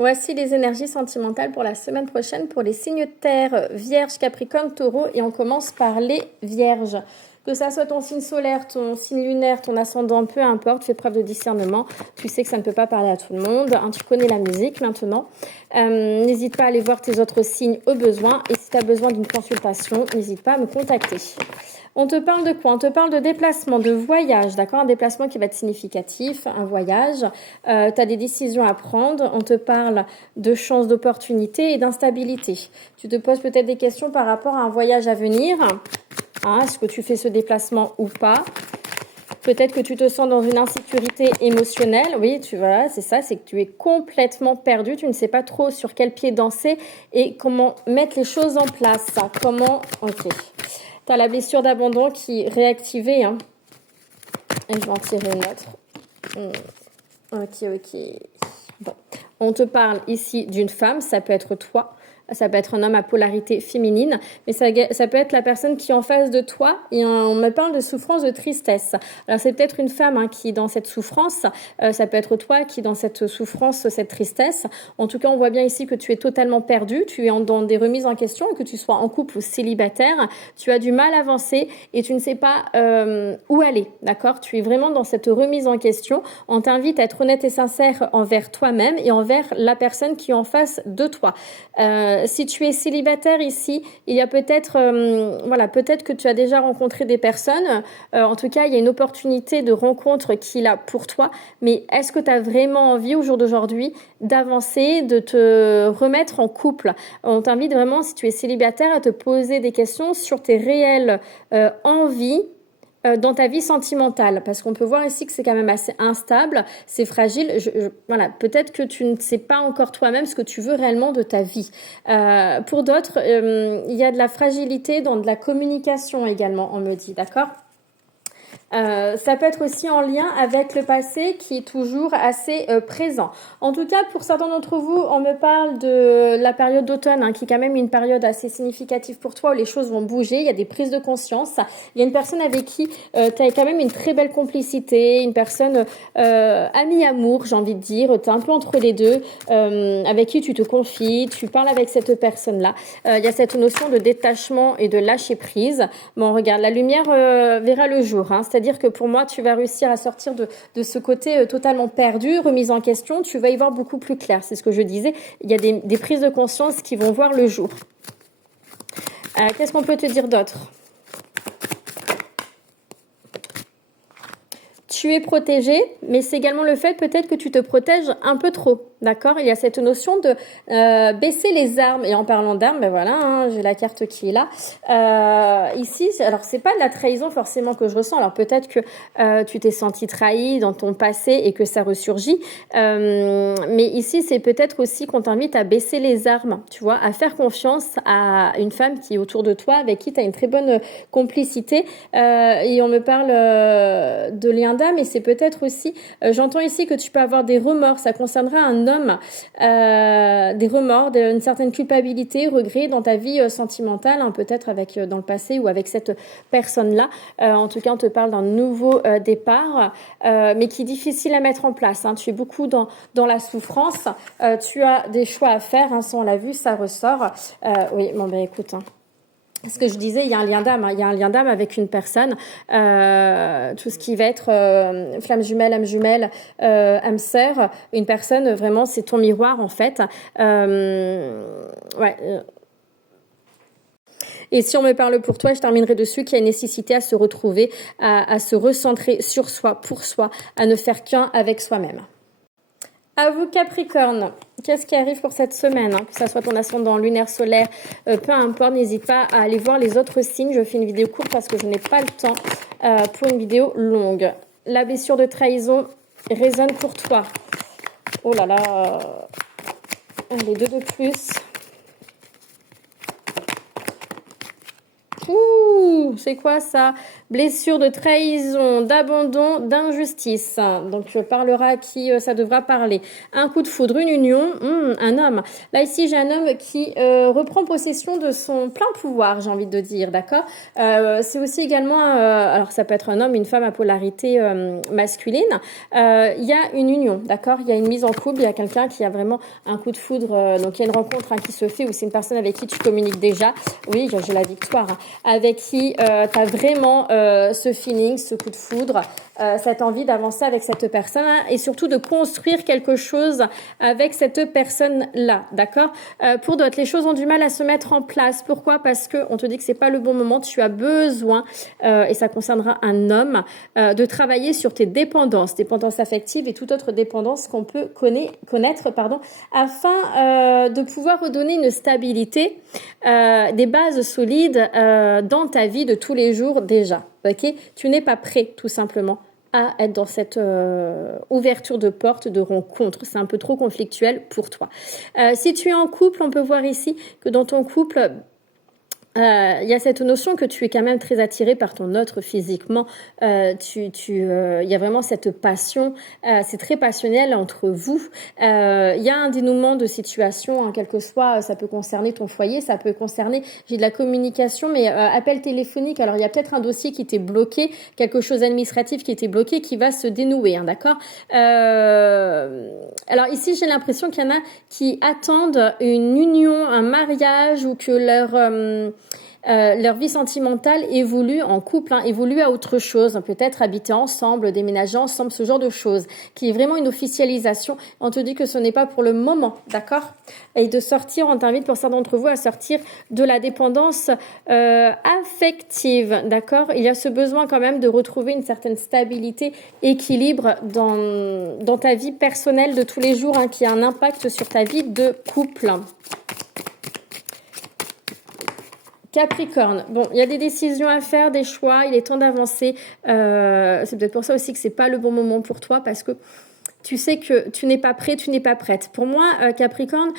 Voici les énergies sentimentales pour la semaine prochaine pour les signes de terre, Vierge, Capricorne, Taureau. Et on commence par les Vierges. Que ça soit ton signe solaire, ton signe lunaire, ton ascendant, peu importe, fais preuve de discernement. Tu sais que ça ne peut pas parler à tout le monde. Hein, tu connais la musique maintenant. N'hésite pas à aller voir tes autres signes au besoin. Et si tu as besoin d'une consultation, n'hésite pas à me contacter. On te parle de quoi? On te parle de déplacement, de voyage, d'accord? Un déplacement qui va être significatif, un voyage. Tu as des décisions à prendre. On te parle de chances, d'opportunités et d'instabilité. Tu te poses peut-être des questions par rapport à un voyage à venir. Hein, est-ce que tu fais ce déplacement ou pas? Peut-être que tu te sens dans une insécurité émotionnelle. Oui, tu vois, c'est ça, c'est que tu es complètement perdu. Tu ne sais pas trop sur quel pied danser et comment mettre les choses en place. Comment... Ok. Tu as la blessure d'abandon qui est réactivée. Hein. Et je vais en tirer une autre. Ok. Bon. On te parle ici d'une femme, ça peut être toi. Ça peut être un homme à polarité féminine, mais ça peut être la personne qui est en face de toi. Et on me parle de souffrance, de tristesse. Alors c'est peut-être une femme qui est dans cette souffrance. Ça peut être toi qui est dans cette souffrance, cette tristesse. En tout cas, on voit bien ici que tu es totalement perdu. Tu es dans des remises en question, que tu sois en couple ou célibataire. Tu as du mal à avancer et tu ne sais pas où aller. D'accord? Tu es vraiment dans cette remise en question. On t'invite à être honnête et sincère envers toi-même et envers la personne qui est en face de toi. Si tu es célibataire ici, il y a peut-être peut-être que tu as déjà rencontré des personnes. En tout cas, il y a une opportunité de rencontre qui est là pour toi. Mais est-ce que tu as vraiment envie au jour d'aujourd'hui d'avancer, de te remettre en couple? On t'invite vraiment, si tu es célibataire, à te poser des questions sur tes réelles envies dans ta vie sentimentale, parce qu'on peut voir ici que c'est quand même assez instable, c'est fragile. Voilà, peut-être que tu ne sais pas encore toi-même ce que tu veux réellement de ta vie. Pour d'autres, il y a de la fragilité dans de la communication également, on me dit, d'accord ? Ça peut être aussi en lien avec le passé qui est toujours assez présent. En tout cas, pour certains d'entre vous, on me parle de la période d'automne, qui est quand même une période assez significative pour toi où les choses vont bouger, il y a des prises de conscience. Il y a une personne avec qui tu as quand même une très belle complicité, une personne amie-amour, j'ai envie de dire, tu es un peu entre les deux, avec qui tu te confies, tu parles avec cette personne-là. Il y a cette notion de détachement et de lâcher prise. Bon, regarde, la lumière verra le jour, c'est-à-dire que pour moi, tu vas réussir à sortir de ce côté totalement perdu, remise en question, tu vas y voir beaucoup plus clair. C'est ce que je disais, il y a des prises de conscience qui vont voir le jour. Qu'est-ce qu'on peut te dire d'autre ? Tu es protégé, mais c'est également le fait peut-être que tu te protèges un peu trop. D'accord? Il y a cette notion de baisser les armes. Et en parlant d'armes, ben voilà, j'ai la carte qui est là. Ici, alors c'est pas de la trahison forcément que je ressens. Alors peut-être que tu t'es senti trahi dans ton passé et que ça ressurgit. Mais ici, c'est peut-être aussi qu'on t'invite à baisser les armes, tu vois, à faire confiance à une femme qui est autour de toi, avec qui tu as une très bonne complicité. Et on me parle de lien d'âme, et c'est peut-être aussi, j'entends ici que tu peux avoir des remords. Ça concernera un homme, des remords, une certaine culpabilité, regret dans ta vie sentimentale, peut-être avec dans le passé ou avec cette personne-là. En tout cas, on te parle d'un nouveau départ, mais qui est difficile à mettre en place. Tu es beaucoup dans la souffrance. Tu as des choix à faire. Ça, on l'a vu, ça ressort. Oui, bon, ben écoute. Ce que je disais, il y a un lien d'âme. Il y a un lien d'âme avec une personne. Tout ce qui va être flamme jumelle, âme jumelle, âme sœur. Une personne, vraiment, c'est ton miroir, en fait. Ouais. Et si on me parle pour toi, je terminerai dessus qu'il y a une nécessité à se retrouver, à se recentrer sur soi, pour soi, à ne faire qu'un avec soi-même. À vous Capricorne, qu'est-ce qui arrive pour cette semaine, que ce soit ton ascendant lunaire, solaire, peu importe, n'hésite pas à aller voir les autres signes. Je fais une vidéo courte parce que je n'ai pas le temps pour une vidéo longue. La blessure de trahison résonne pour toi. Oh là là, allez, 2 de plus. Ouh, Ouh, c'est quoi ça? Blessure de trahison, d'abandon, d'injustice. Donc, tu parleras à qui ça devra parler. Un coup de foudre, une union, un homme. Là, ici, j'ai un homme qui reprend possession de son plein pouvoir, j'ai envie de dire, d'accord? C'est aussi également, alors ça peut être un homme, une femme à polarité masculine. Il y a une union, d'accord? Il y a une mise en couple, il y a quelqu'un qui a vraiment un coup de foudre. Donc, il y a une rencontre qui se fait ou c'est une personne avec qui tu communiques déjà. Oui, j'ai la victoire. Avec qui tu as vraiment ce feeling, ce coup de foudre, cette envie d'avancer avec cette personne et surtout de construire quelque chose avec cette personne-là, d'accord? Pour d'autres, les choses ont du mal à se mettre en place. Pourquoi? Parce que on te dit que c'est pas le bon moment. Tu as besoin, et ça concernera un homme, de travailler sur tes dépendances affectives et toute autre dépendance qu'on peut connaître, afin de pouvoir redonner une stabilité, des bases solides dans ta vie de tous les jours déjà. Ok? Tu n'es pas prêt, tout simplement, à être dans cette ouverture de porte, de rencontre. C'est un peu trop conflictuel pour toi. Si tu es en couple, on peut voir ici que dans ton couple, il y a cette notion que tu es quand même très attiré par ton autre physiquement. Il y a vraiment cette passion. C'est très passionnel entre vous. Il y a un dénouement de situation, hein, quel que soit. Ça peut concerner ton foyer, ça peut concerner. J'ai de la communication, mais appel téléphonique. Alors il y a peut-être un dossier qui était bloqué, quelque chose administratif qui était bloqué, qui va se dénouer, hein, d'accord. Alors ici j'ai l'impression qu'il y en a qui attendent une union, un mariage ou que leur vie sentimentale évolue en couple, évolue à autre chose, peut-être habiter ensemble, déménager ensemble, ce genre de choses, qui est vraiment une officialisation. On te dit que ce n'est pas pour le moment, d'accord? Et de sortir, on t'invite pour certains d'entre vous à sortir de la dépendance affective, d'accord? Il y a ce besoin quand même de retrouver une certaine stabilité, équilibre dans ta vie personnelle de tous les jours, qui a un impact sur ta vie de couple. Capricorne, bon, il y a des décisions à faire, des choix, il est temps d'avancer. C'est peut-être pour ça aussi que c'est pas le bon moment pour toi parce que tu sais que tu n'es pas prêt, tu n'es pas prête. Pour moi, Capricorne,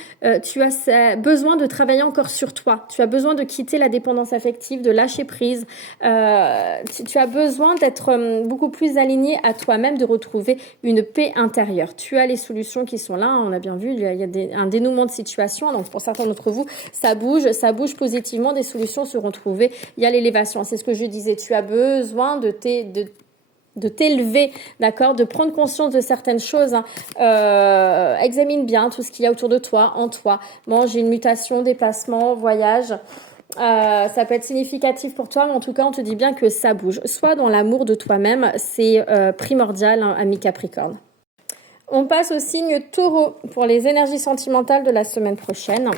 tu as besoin de travailler encore sur toi. Tu as besoin de quitter la dépendance affective, de lâcher prise. Tu as besoin d'être beaucoup plus aligné à toi-même, de retrouver une paix intérieure. Tu as les solutions qui sont là. On a bien vu, il y a un dénouement de situation. Donc, pour certains d'entre vous, ça bouge positivement. Des solutions seront trouvées. Il y a l'élévation. C'est ce que je disais. Tu as besoin de t'élever, d'accord, de prendre conscience de certaines choses. Examine bien tout ce qu'il y a autour de toi, en toi. Bon, j'ai une mutation, déplacement, voyage. Ça peut être significatif pour toi, mais en tout cas, on te dit bien que ça bouge. Soit dans l'amour de toi-même, c'est primordial, ami Capricorne. On passe au signe Taureau pour les énergies sentimentales de la semaine prochaine.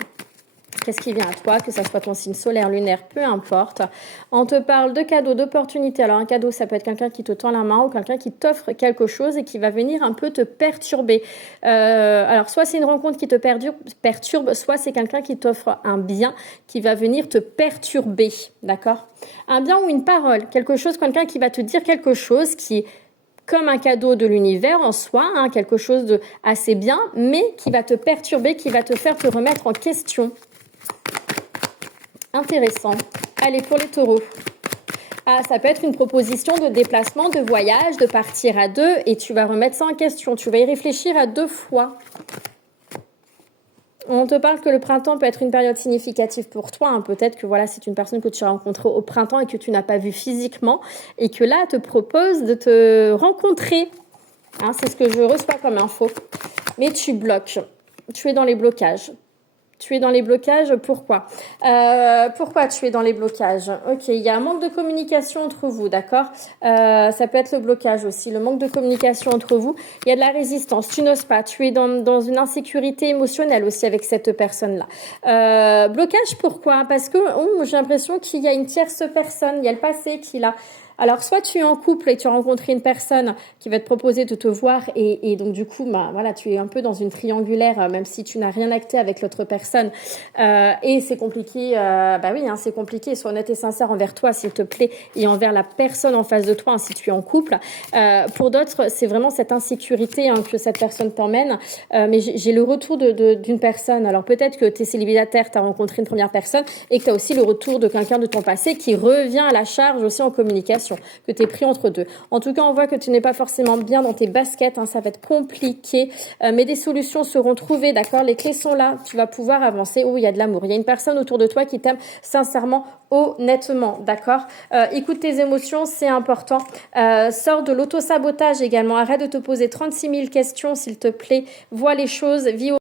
Qu'est-ce qui vient à toi, que ça soit ton signe solaire, lunaire, peu importe. On te parle de cadeaux, d'opportunités. Alors un cadeau, ça peut être quelqu'un qui te tend la main ou quelqu'un qui t'offre quelque chose et qui va venir un peu te perturber. Alors soit c'est une rencontre qui te perturbe, soit c'est quelqu'un qui t'offre un bien qui va venir te perturber, d'accord? Un bien ou une parole, quelque chose, quelqu'un qui va te dire quelque chose qui est comme un cadeau de l'univers en soi, quelque chose de assez bien, mais qui va te perturber, qui va te faire te remettre en question. Intéressant. Allez, pour les taureaux. Ça peut être une proposition de déplacement, de voyage, de partir à deux et tu vas remettre ça en question. Tu vas y réfléchir à 2 fois. On te parle que le printemps peut être une période significative pour toi. Peut-être que voilà, c'est une personne que tu as rencontrée au printemps et que tu n'as pas vue physiquement et que là, elle te propose de te rencontrer. C'est ce que je reçois comme info. Mais tu bloques. Tu es dans les blocages. Tu es dans les blocages, pourquoi? Pourquoi tu es dans les blocages? Ok, il y a un manque de communication entre vous, d'accord? Ça peut être le blocage aussi, le manque de communication entre vous. Il y a de la résistance, tu n'oses pas, tu es dans une insécurité émotionnelle aussi avec cette personne-là. Blocage, pourquoi? Parce que j'ai l'impression qu'il y a une tierce personne, il y a le passé qui est là. Alors, soit tu es en couple et tu as rencontré une personne qui va te proposer de te voir et donc du coup, bah, voilà, tu es un peu dans une triangulaire, même si tu n'as rien acté avec l'autre personne. Et c'est compliqué, bah oui, hein, c'est compliqué. Sois honnête et sincère envers toi, s'il te plaît, et envers la personne en face de toi, hein, si tu es en couple. Pour d'autres, c'est vraiment cette insécurité hein, que cette personne t'emmène. Mais j'ai le retour d'une personne. Alors peut-être que tu es célibataire, tu as rencontré une première personne et que tu as aussi le retour de quelqu'un de ton passé qui revient à la charge aussi en communication, que tu es pris entre deux. En tout cas, on voit que tu n'es pas forcément bien dans tes baskets, hein, ça va être compliqué, mais des solutions seront trouvées, d'accord? Les clés sont là, tu vas pouvoir avancer. Oh, il y a de l'amour. Il y a une personne autour de toi qui t'aime sincèrement, honnêtement, d'accord? Écoute tes émotions, c'est important. Sors de l'auto-sabotage également. Arrête de te poser 36 000 questions, s'il te plaît. Vois les choses, vis au